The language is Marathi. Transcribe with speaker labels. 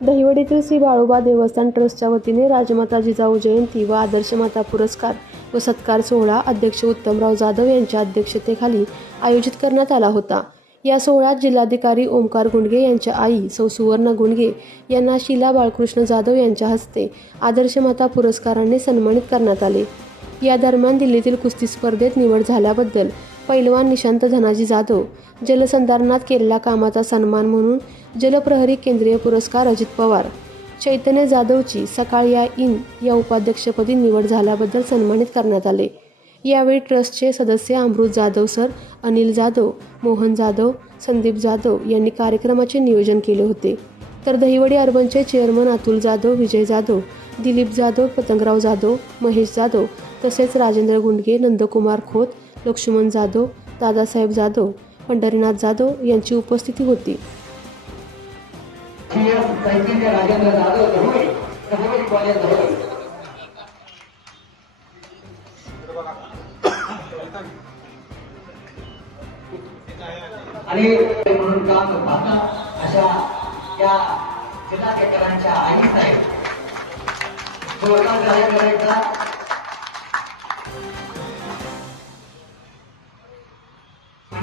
Speaker 1: दहिवडीतील श्री बाळोबा देवस्थान ट्रस्टच्या वतीने राजमाता जिजाऊ जयंती व आदर्श माता पुरस्कार व सत्कार सोहळा अध्यक्ष उत्तमराव जाधव यांच्या अध्यक्षतेखाली आयोजित करण्यात आला होता. या सोहळ्यात जिल्हाधिकारी ओमकार गुंडगे यांच्या आई सौ सुवर्ण गुंडगे यांना शिला बाळकृष्ण जाधव यांच्या हस्ते आदर्श माता पुरस्काराने सन्मानित करण्यात आले. या दरम्यान दिल्लीतील कुस्ती स्पर्धेत निवड झाल्याबद्दल पैलवान निशांत धनाजी जाधव जलसंधारणात केलेल्या कामाचा सन्मान म्हणून जलप्रहरी केंद्रीय पुरस्कार अजित पवार. चैतन्य जाधवची सकाळ या इन या उपाध्यक्षपदी निवड झाल्याबद्दल सन्मानित करण्यात आले. यावेळी ट्रस्टचे सदस्य अमृत जाधव सर अनिल जाधव मोहन जाधव संदीप जाधव यांनी कार्यक्रमाचे नियोजन केले होते. तर दहिवडी अर्बनचे चेअरमन अतुल जाधव विजय जाधव दिलीप जाधव पतंगराव जाधव महेश जाधव तसेच राजेंद्र गुंडगे नंदकुमार खोत लक्ष्मण जाधव दादासाहेब जाधव पंढरीनाथ जाधव यांची उपस्थिती होती.
Speaker 2: आणि म्हणून काम करतात अशा या जिल्हा केकरांच्या साहेब जोरदार